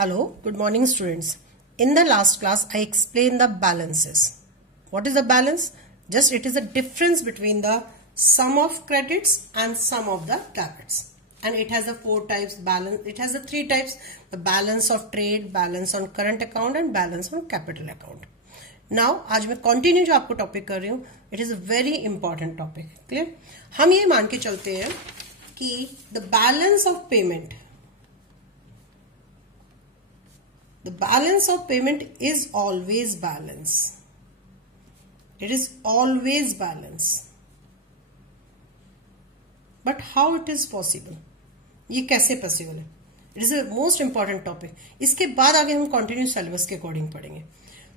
Hello, good morning students. In the last class, I explained the balances. What is the balance? Just it is the difference between the sum of credits and sum of the debits. And it has the four types balance. It has the three types: the balance of trade, balance on current account, and balance on capital account. Now, आज मैं continue जो आपको topic कर रही हूँ. It is a very important topic. Clear? हम ये मान के चलते हैं कि the balance of payment. The balance of payment is always balance. It is always balance. But how it is possible? ये कैसे पॉसिबल है? It is a most important topic. इसके बाद आगे हम कंटिन्यू सिलेबस के अकॉर्डिंग पढ़ेंगे.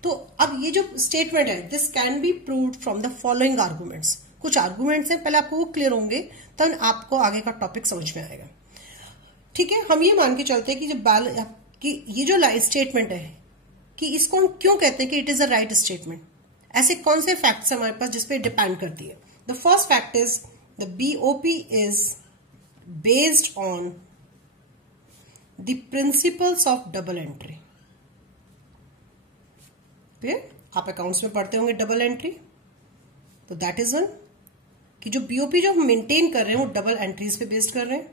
तो अब ये जो स्टेटमेंट है, this can be proved from the following arguments. कुछ आर्गुमेंट्स हैं, पहले आपको वो क्लियर होंगे तब आपको आगे का टॉपिक समझ में आएगा. ठीक है, हम ये मान के चलते हैं कि जो कि ये जो स्टेटमेंट है कि इसको हम क्यों कहते हैं कि it is a right statement. ऐसे कौन से फैक्ट्स हमारे पास जिसपे डिपेंड करती है. The first fact is the BOP is based on the principles of double entry. आप अकाउंट्स में पढ़ते होंगे डबल एंट्री, तो दैट इज वन कि जो बीओपी जो हम मेंटेन कर रहे हैं वो डबल एंट्रीज पे बेस्ड कर रहे हैं.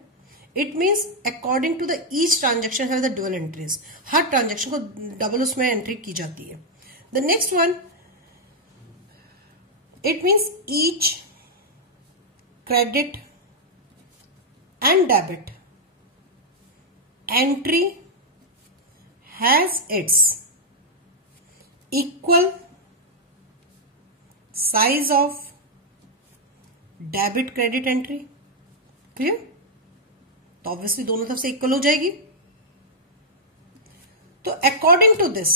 It means according to the each transaction have the double entries. हर ट्रांजेक्शन को डबल उसमें एंट्री की जाती है. The next one, it means each credit and debit entry has its equal size of debit credit entry. Clear? तो obviously दोनों तरफ से इक्वल हो जाएगी. तो according to this,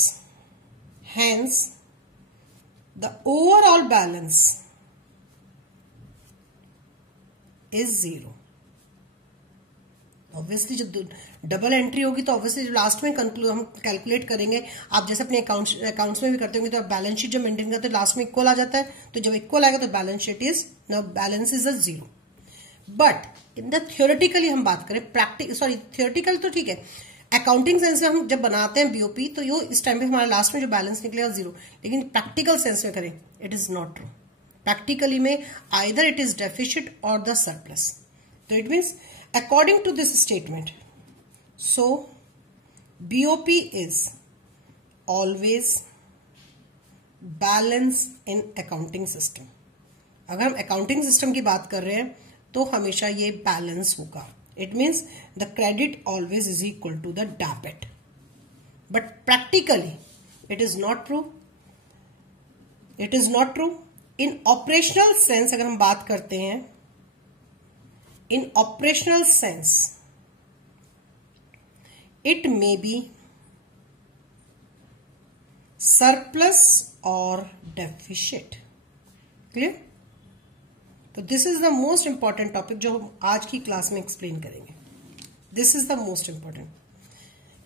hence the overall balance is zero. Obviously जब double entry होगी तो ऑब्वियसली लास्ट में हम कैलकुलेट करेंगे. आप जैसे अपने अकाउंट्स में भी करते होंगे तो बैलेंस शीट जब मेंटेन करते हैं लास्ट में इक्वल आ जाता है. तो जब इक्वल आएगा तो balance sheet is now balance is a zero. But in the theoretically हम बात करें, थियोरेटिकल तो ठीक है, अकाउंटिंग सेंस में हम जब बनाते हैं बीओपी तो यो इस टाइम पे हमारा लास्ट में जो बैलेंस निकलेगा जीरो. लेकिन प्रैक्टिकल सेंस में करें, it is not true. Practically में आइदर इट इज डेफिसिट और द सरप्लस. तो it means according to this statement, so BOP is always balance in accounting system. अगर हम accounting system की बात कर रहे हैं तो हमेशा ये balance होगा. It means the credit always is equal to the debit. But practically it is not true. It is not true. In operational sense अगर हम बात करते हैं, in operational sense it may be surplus or deficit. Clear? तो this is the most important topic जो हम आज की क्लास में एक्सप्लेन करेंगे. This is the most important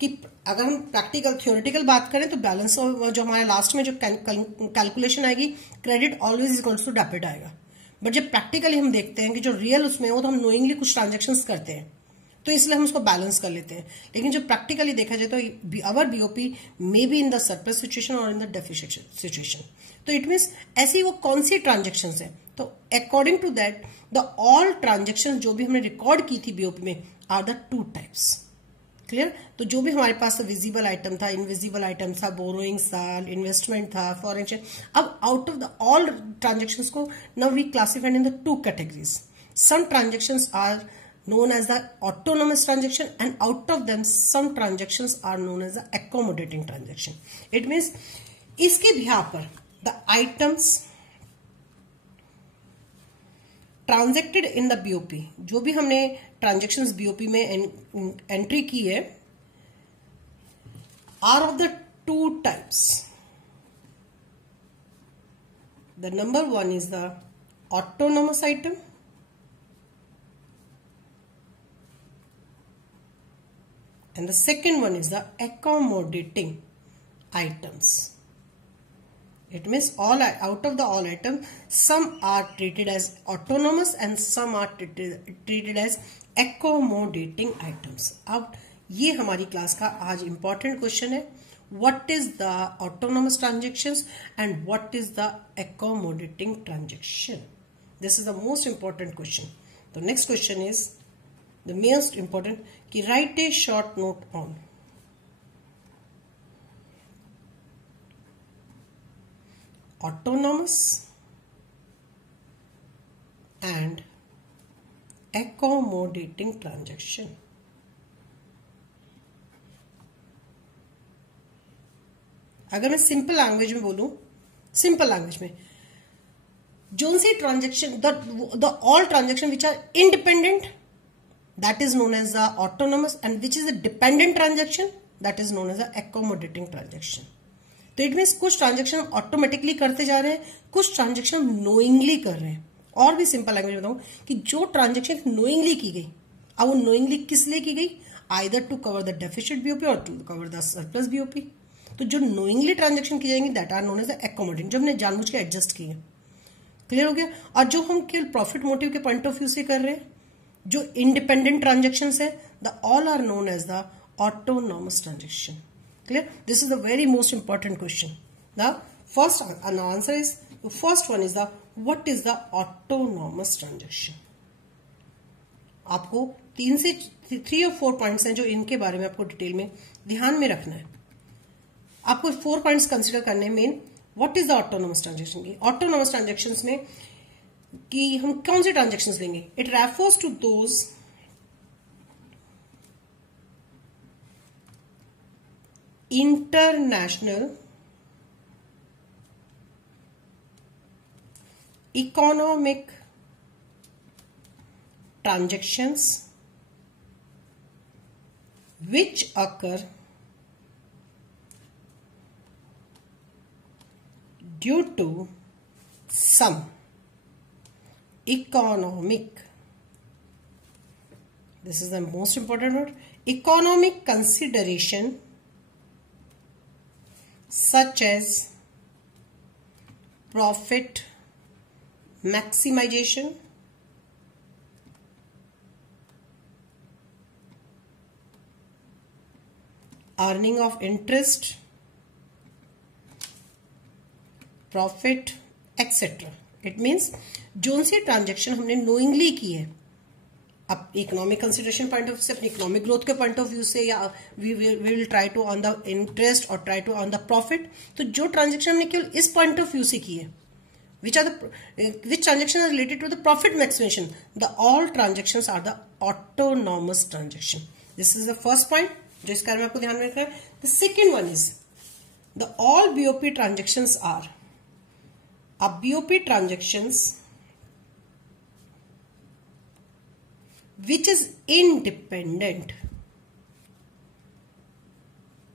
कि अगर हम प्रैक्टिकल थियोरेटिकल बात करें तो बैलेंस जो हमारे लास्ट में जो कैलकुलेशन आएगी, credit always equals to debit आएगा. बट जब प्रैक्टिकली हम देखते हैं कि जो रियल उसमें हो तो हम नोइंगली कुछ ट्रांजेक्शन्स करते हैं तो इसलिए हम उसको बैलेंस कर लेते हैं. लेकिन जब प्रैक्टिकली देखा जाए तो our BOP may be in the surplus situation or in the deficit situation. तो इट मीन्स ऐसी वो कौन सी ट्रांजेक्शन्स है. तो according to that the all transaction जो भी हमने रिकॉर्ड की थी बीओपी में are the two types. Clear? तो जो भी हमारे पास विजिबल आइटम था, इनविजिबल आइटम था, बोरोइंग्स था, इन्वेस्टमेंट था, फॉरेन एक्सचेंज, अब out of the all transactions को now we classified in the two categories. Some transactions are known as the autonomous transaction and out of them some transactions are known as the accommodating transaction. It means इसके बिहार पर the items transacted in the BOP, जो भी हमने transactions BOP में entry की है, are of the two types. The number one is the autonomous item and the second one is the accommodating items. It means all out of the all items, some are treated as autonomous and some are treated as accommodating items. अब ये हमारी class का आज important question है. What is the autonomous transactions and what is the accommodating transaction? This is the most important question. The next question is the most important. कि write a short note on autonomous and accommodating transaction. अगर मैं simple language में बोलूं, simple language में, जोन सी transaction the all transaction which are independent that is known as the autonomous and which is the dependent transaction that is known as the accommodating transaction. तो it means कुछ transaction automatically करते जा रहे हैं, कुछ ट्रांजेक्शन नोइंगली कर रहे हैं. और भी सिंपल लैंग्वेज में बताऊं कि जो ट्रांजेक्शन नोइंगली की गई, अब वो नोइंगली किस लिए की गई, either to cover the deficit BOP or to cover the surplus BOP. तो जो नोइंगली ट्रांजेक्शन की जाएंगी that are known as the accommodating, जो हमने जानबूझ के एडजस्ट किए. क्लियर हो गया. और जो हम केवल प्रॉफिट मोटिव के पॉइंट ऑफ व्यू से कर रहे हैं, जो इंडिपेंडेंट ट्रांजेक्शन है, the all are known as the autonomous transaction. Clear. This is the very most important question. The first answer is, the first one is the what is the autonomous transaction. आपको 3 और 4 points हैं जो इनके बारे में आपको detail में ध्यान में रखना है. आपको 4 पॉइंट्स कंसिडर करने. Main, what is the autonomous transaction की. ऑटोनोमस ट्रांजेक्शन में कि हम कौन से ट्रांजेक्शन लेंगे. It refers to those international economic transactions which occur due to some economic, this is the most important word, economic consideration such as profit maximization, earning of interest, profit etcetera. It means जोन सी transaction हमने knowingly की है, अब economic consideration point of view से, अपनी economic growth के point of view से, या we will try to on the interest or try to on the profit. तो जो ट्रांजेक्शन हमने केवल इस पॉइंट ऑफ व्यू से की है, which transaction are related to the profit maximisation, the all transaction are the autonomous transaction. This is the first point जो इस कारण में आपको ध्यान में रखना है. The second one is the all BOP transactions are, अब BOP transactions which is independent.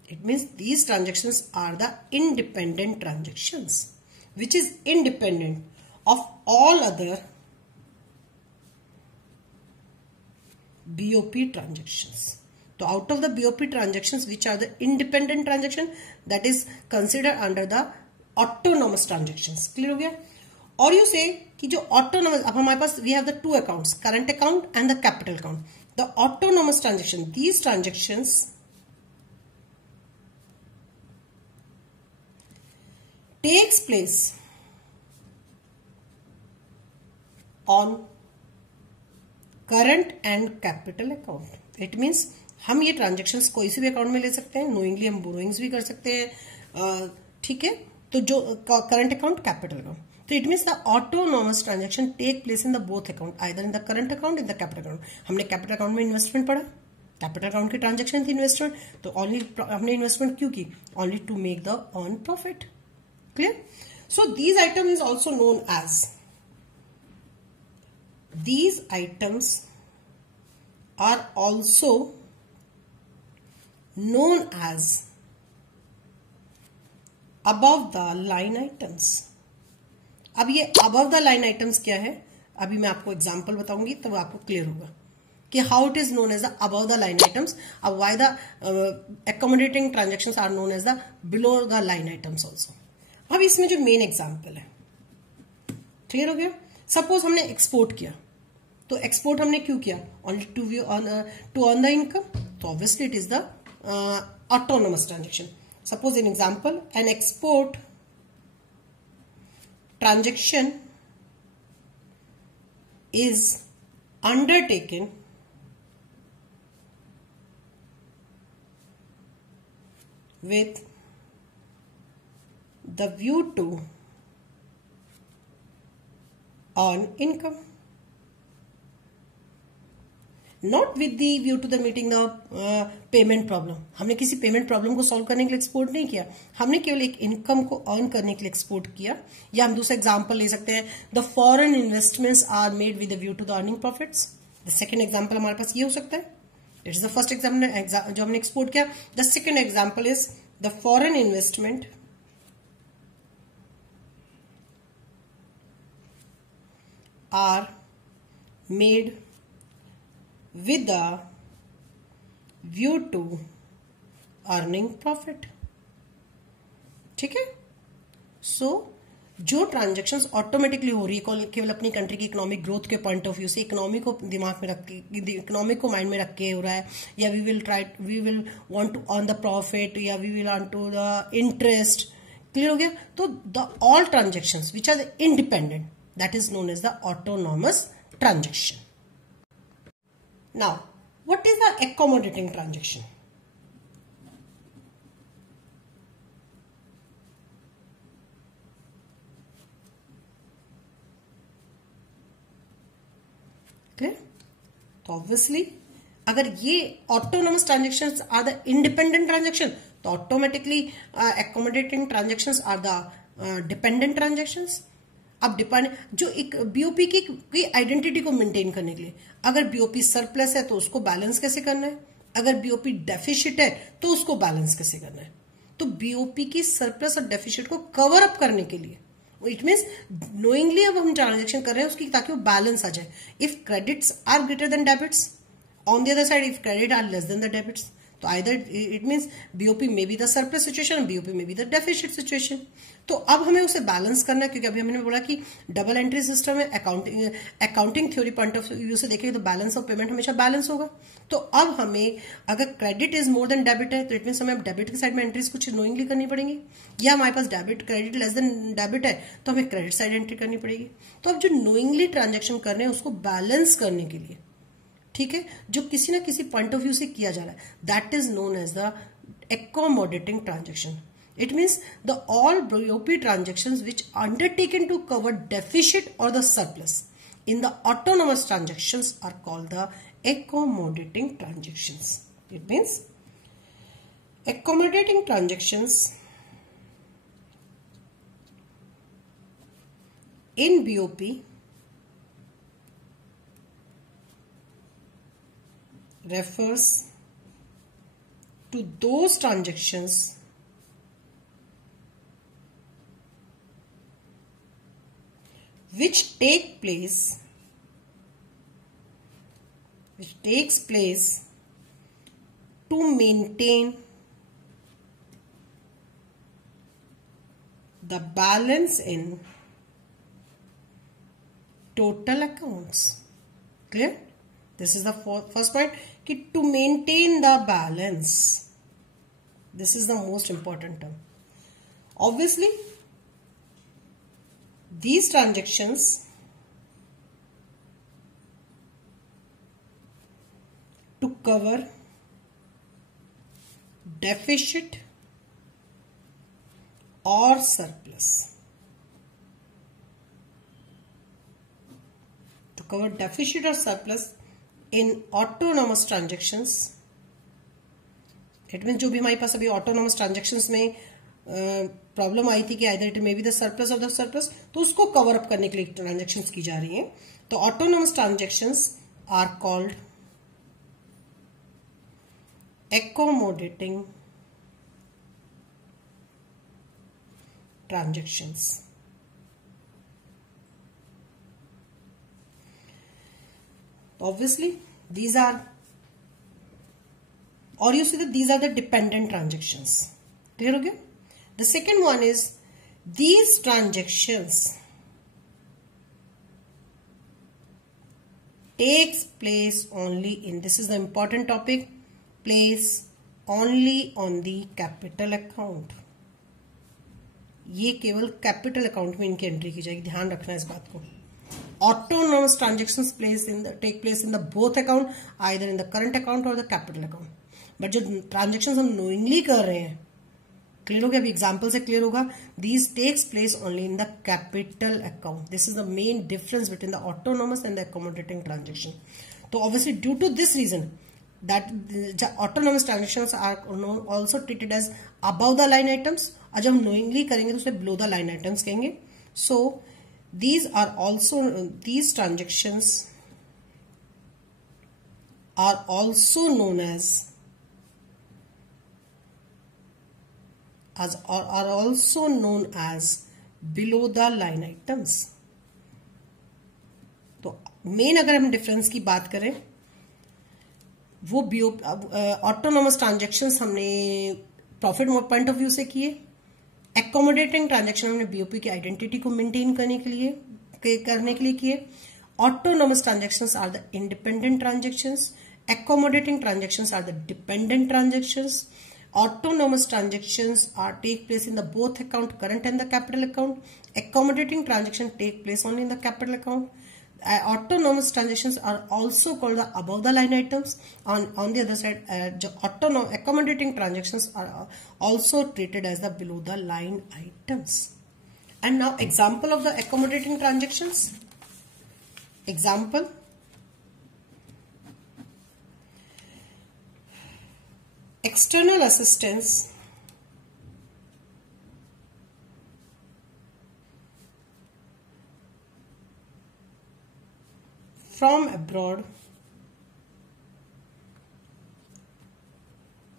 It means these transactions are the independent transactions which is independent of all other BOP transactions. So out of the BOP transactions which are the independent transaction, that is considered under the autonomous transactions. Clear हो गया. और you से कि जो autonomous, अब हमारे पास we have the 2 accounts, current account and the capital account. The autonomous transaction, these transactions takes place on current and capital account. It means हम ये ट्रांजेक्शंस कोई से भी अकाउंट में ले सकते हैं, नोइंगली हम बोरोइंग्स भी कर सकते हैं. ठीक है. तो जो करंट अकाउंट, कैपिटल अकाउंट, तो it means the autonomous transaction take place in the both account, either in the current account, in the capital account. हमने कैपिटल अकाउंट में इन्वेस्टमेंट पढ़ा, कैपिटल अकाउंट की ट्रांजेक्शन थी इन्वेस्टमेंट, तो only हमने investment क्यों की, only to make the earn profit. Clear. So these item is also known as, these items are also known as above the line items. अब ये above the line items क्या है, अभी मैं आपको एग्जांपल बताऊंगी तब आपको क्लियर होगा कि how it is known as the above the line items. अब why the accommodating transactions are known as the below the line items also. अब इसमें जो मेन एग्जांपल है, क्लियर हो गया. सपोज हमने एक्सपोर्ट किया, तो एक्सपोर्ट हमने क्यों किया, only to earn the income. तो obviously it is the autonomous transaction. Suppose in example, an export transaction is undertaken with the view to earn income, not with the view to the meeting the payment problem. हमने किसी payment problem को solve करने के लिए export नहीं किया, हमने केवल एक इनकम को अर्न करने के लिए एक्सपोर्ट किया. या हम दूसरा एग्जांपल ले सकते हैं, the foreign investments are made with the view to the earning profits. The second example हमारे पास ये हो सकता है. It is the first example जो हमने एक्सपोर्ट किया. The second example is the foreign investment are made with the view to earning profit. ठीक है. सो जो ट्रांजेक्शंस ऑटोमेटिकली हो रही है केवल अपनी कंट्री की इकोनॉमिक ग्रोथ के पॉइंट ऑफ व्यू से, इकोनॉमी को दिमाग में रख के, इकोनॉमिक को माइंड में रख के हो रहा है, या we will want to earn the profit, या we will earn to the interest. Clear हो गया. तो the all transactions which are independent, that is known as the autonomous transaction. Now, what is the accommodating transaction? Clear? तो obviously अगर ये autonomous transactions are the independent transaction, तो automatically accommodating transactions are the dependent transactions. अब depend जो एक BOP की identity को maintain करने के लिए, अगर बीओपी सरप्लस है तो उसको बैलेंस कैसे करना है, अगर बीओपी डेफिशिट है तो उसको बैलेंस कैसे करना है. तो बीओपी की सरप्लस और डेफिशिट को कवर अप करने के लिए, इट मीन्स नोइंगली अब हम ट्रांजेक्शन कर रहे हैं उसकी, ताकि वो बैलेंस आ जाए. If credits are greater than debits, on the other side if credit are less than the debits, तो आइदर इट मीन्स बीओपी में be the surplus situation, BOP में बी द डेफिशिट सिचुएशन. तो अब हमें उसे balance करना है, क्योंकि अभी हमने बोला कि डबल एंट्री सिस्टम है. Accounting theory point of view से देखेंगे तो बैलेंस ऑफ पेमेंट हमेशा बैलेंस होगा. तो अब हमें अगर credit is more than debit है, तो इट मीन्स हमें डेबिट की साइड में एंट्रीज कुछ नोइंगली करनी पड़ेंगी, या हमारे पास क्रेडिट लेस देन डेबिट है तो हमें क्रेडिट साइड एंट्री करनी पड़ेगी. तो अब जो नोइंगली ट्रांजेक्शन कर रहे हैं उसको बैलेंस करने के लिए, ठीक है, जो किसी ना किसी पॉइंट ऑफ व्यू से किया जा रहा है, that is known as the accommodating transaction. It means the all BOP transactions which undertaken to cover deficit or the surplus in the autonomous transactions are called the accommodating transactions. It means accommodating transactions in BOP refers to those transactions which takes place to maintain the balance in total accounts. Clear? This is the first point, कि to maintain the balance. This is the most important term. Obviously, these transactions to cover deficit or surplus. To cover deficit or surplus in autonomous transactions, it mean जो भी हमारे पास अभी autonomous transactions में problem आई थी कि either it may B the surplus of the surplus, तो उसको cover up करने के लिए ट्रांजेक्शन्स की जा रही हैं. तो autonomous transactions are called accommodating transactions. Obviously, these are, or you see that these are the dependent transactions. Clear हो गया? The second one is these transactions takes place only in, this is the important topic, place only on the capital account. ये केवल capital account में इनकी entry की जाएगी, ध्यान रखना इस बात को। Autonomous transactions take place in the both account, either in the current account और द कैपिटल अकाउंट। बट जो ट्रांजेक्शंस हम नोइंगली कर रहे हैं, क्लियर हो गया, अभी एग्जाम्पल से क्लियर होगा, these takes place only in the capital account. This is the main difference between the autonomous and the accommodating transaction. तो obviously due to this reason that autonomous transactions are also treated as above the line items, और जब हम knowingly करेंगे तो उसे below the line items कहेंगे। So these transactions are also known as below the line items। तो main अगर हम डिफरेंस की बात करें, वो ऑटोनोमस ट्रांजेक्शंस हमने प्रॉफिट पॉइंट ऑफ व्यू से किए, एकोमोडेटिंग ट्रांजेक्शन हमने बीओपी की आइडेंटिटी को मेंटेन करने के लिए किए। Autonomous transactions are the independent transactions, accommodating transactions are the dependent transactions. Autonomous transactions take place in the both account, current and the capital account. Accommodating transactions take place only in the capital account. Autonomous transactions are also called the above the line items. On the other side, accommodating transactions are also treated as the below the line items. And now example of the accommodating transactions. Example: external assistance from abroad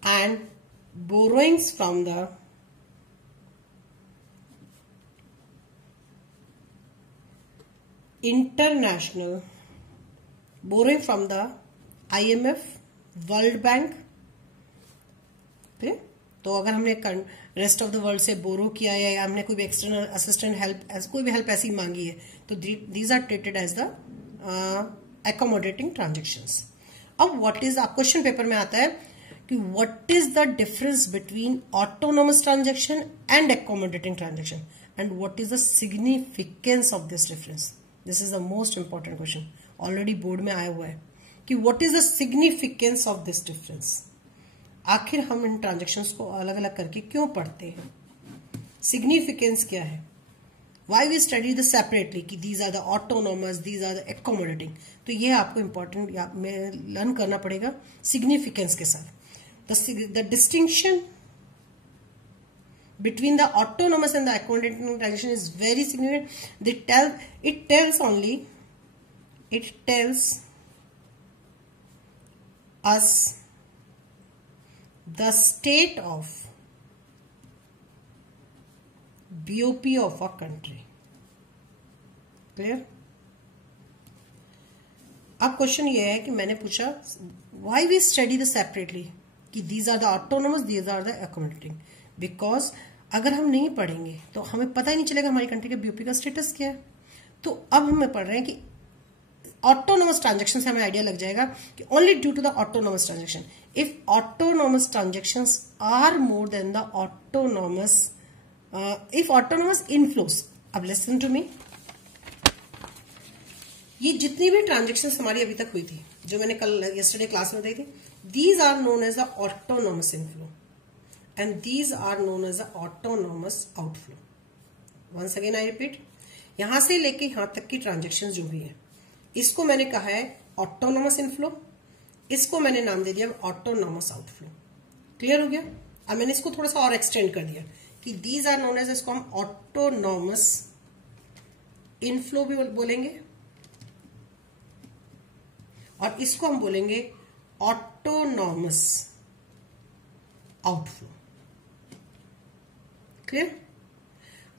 and borrowings from the international, borrowing from the IMF, World Bank। तो अगर हमने rest of the world से बोरो किया है या हमने कोई भी एक्सटर्नल असिस्टेंट हेल्प, कोई भी हेल्प ऐसी मांगी है, तो these are treated as the accommodating transactions. अब व्हाट इज, आप क्वेश्चन पेपर में आता है कि what is the difference between autonomous transaction and accommodating transaction and what is the significance of this difference. This is the most important question, already board में आया हुआ है कि what is the significance of this difference. आखिर हम इन transactions को अलग अलग करके क्यों पढ़ते हैं, सिग्निफिकेंस क्या है, why we study the separately कि these are the autonomous, these are the accommodating. तो ये आपको इंपॉर्टेंट लर्न करना पड़ेगा सिग्निफिकेंस के साथ। The distinction between the autonomous and the accommodating transaction is very significant. It tells us the state of BOP of a country. Clear? अब question ये है कि मैंने पूछा why we study the separately कि these are the autonomous, these are the accommodating, because अगर हम नहीं पढ़ेंगे तो हमें पता ही नहीं चलेगा हमारी कंट्री के बीओपी का स्टेटस क्या है। तो अब हमें पढ़ रहे हैं कि ऑटोनोमस ट्रांजेक्शन से हमें आइडिया लग जाएगा कि only due to the autonomous transaction, if autonomous transactions are more than the autonomous, if autonomous inflows. अब लिसन टू मी, ये जितनी भी ट्रांजेक्शंस हमारी अभी तक हुई थी, जो मैंने कल यस्टरडे क्लास में बताई थी, these are known as the autonomous inflow and these are known as the autonomous outflow. Once again I repeat, यहां से लेके यहां तक की ट्रांजेक्शन जो भी है, इसको मैंने कहा है ऑटोनोमस इनफ्लो, इसको मैंने नाम दे दिया ऑटोनोमस आउटफ्लो। क्लियर हो गया? अब मैंने इसको थोड़ा सा और एक्सटेंड कर दिया कि दीज आर नोन एज, इसको हम ऑटोनोमस इनफ्लो भी बोलेंगे और इसको हम बोलेंगे ऑटोनोमस आउटफ्लो। क्लियर?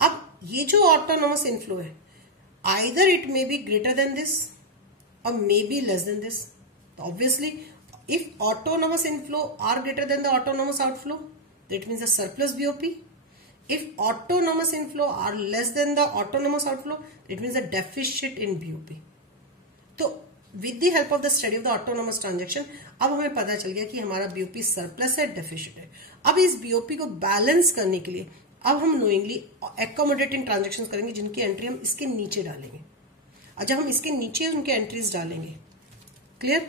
अब ये जो ऑटोनोमस इनफ्लो है, either it may be greater than this or may be less than this. तो obviously if autonomous inflow are greater than the autonomous outflow, that means the surplus BOP. If autonomous inflow are less than the autonomous outflow, it means the deficit in BOP. तो with the help of the study of the autonomous transaction अब हमें पता चल गया कि हमारा BOP surplus है, deficit है। अब इस बीओपी को बैलेंस करने के लिए अब हम नोइंगली एकोमोडेटिंग ट्रांजेक्शन करेंगे, जिनकी एंट्री हम इसके नीचे डालेंगे। और जब हम इसके नीचे उनके एंट्रीज डालेंगे, क्लियर,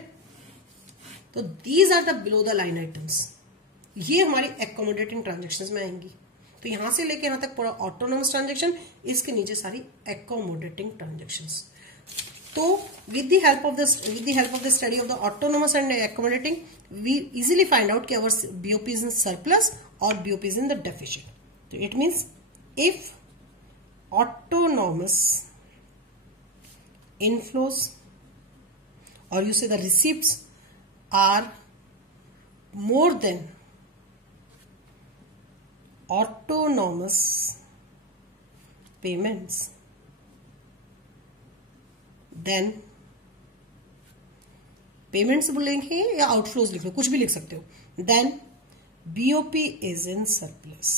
तो these are the below the line items, ये हमारी एकोमोडेटिंग ट्रांजेक्शंस में आएंगी। तो यहां से लेके यहां तक पूरा ऑटोनोमस ट्रांजेक्शन, इसके नीचे सारी एकोमोडेटिंग ट्रांजेक्शंस। तो with the help of the study of the autonomous and accommodating, we easily find out कि our BOP is in surplus or BOP is in the deficit. So it means if autonomous inflows or you say the receipts are more than autonomous payments, then payments बोलेंगे या outflows लिख लो, कुछ भी लिख सकते हो, then BOP is in surplus.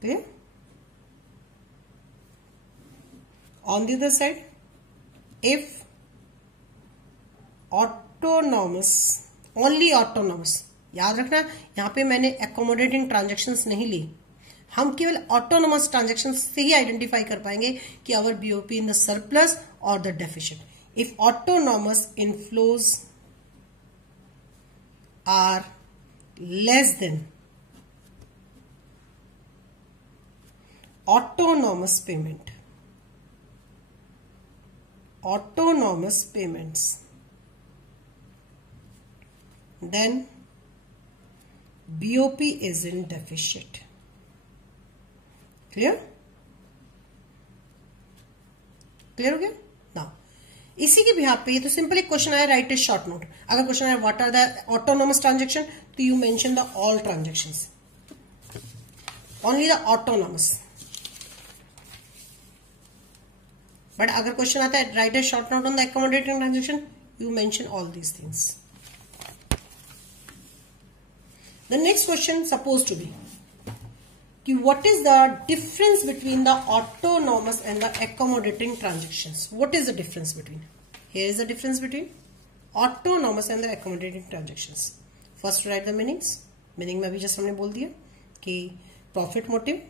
Clear? On the other side, if autonomous, only autonomous, याद रखना यहां पे मैंने एकोमोडेटिंग ट्रांजेक्शन्स नहीं ली, हम केवल ऑटोनोमस ट्रांजेक्शन से ही आइडेंटिफाई कर पाएंगे कि our BOP in the surplus or the deficit. If autonomous inflows are less than autonomous payments, then BOP is in deficit. Clear हो गया ना? इसी के बिहाफ पे ये तो सिंपल एक क्वेश्चन आया, राइट ए शॉर्ट नोट। अगर क्वेश्चन आया what are the autonomous transaction, तो you mention the all transactions, only the autonomous. But अगर क्वेश्चन आता है write a short note on the accommodating transaction, you mention all these things. The next question suppose to be कि what is the difference between the autonomous and the accommodating transactions? What is the difference between? Here is the difference between autonomous and the accommodating transactions. First write the meanings. Meaning में अभी just हमने बोल दिया कि profit motive,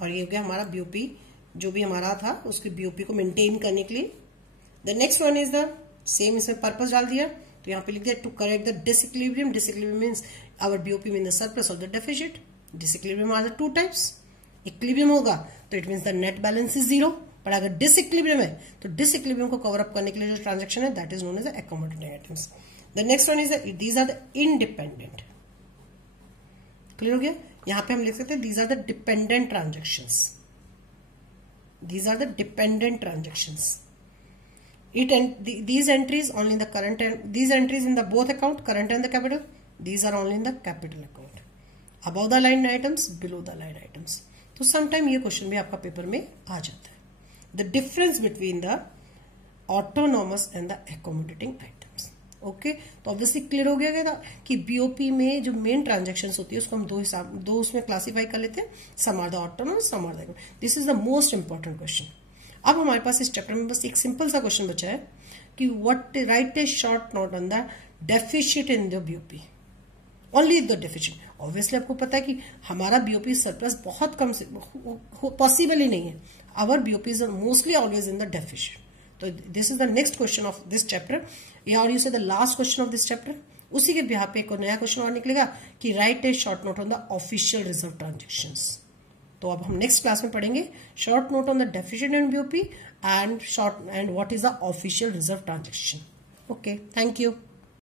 और ये हो गया हमारा बीओपी, जो भी हमारा था उसके बीओपी को मेंटेन करने के लिए। The next one is the same, इसमें पर्पस डाल दिया, तो यहाँ पे लिख दिया to correct the disequilibrium. Disequilibrium means our BOP mean the surplus or the deficit. Disequilibrium are the two types. Equilibrium होगा तो it means the net balance is zero, पर अगर डिसइक्विलिब्रियम है तो डिसइक्विलिब्रियम को कवर अप करने के लिए जो ट्रांजेक्शन है that is known as the accommodating items. The next one is these are the independent. Clear हो गया? यहां पे हम लिख सकते हैं these are the dependent transactions. These are the dependent transactions. These entries only in the current, these entries in the both account, current and the capital. These are only in the capital account. Above the line items, below the line items. तो sometime ये question भी आपका paper में आ जाता है. The difference between the autonomous and the accommodating items. Okay, तो obviously clear हो गया था कि बीओपी में जो मेन ट्रांजेक्शन्स होती है उसको हम दो उसमें क्लासीफाई कर लेते हैं, some are the autonomous, some are the. This is the most important question. अब हमारे पास इस चैप्टर में बस एक सिंपल सा क्वेश्चन बचा है कि what right a short note on the deficit in the BOP, only the deficit. Obviously आपको पता है कि हमारा बीओपी सरप्लस बहुत कम से पॉसिबल ही नहीं है। Our BOP is mostly always in the deficit. तो this is the next question of this chapter, या or you say the last question of this chapter. उसी के बिहाफ पे एक नया क्वेश्चन और निकलेगा कि right a short note on the official reserve transactions. तो अब हम नेक्स्ट क्लास में पढ़ेंगे short note on the deficit in BOP and what is the official reserve transaction. Okay, thank you.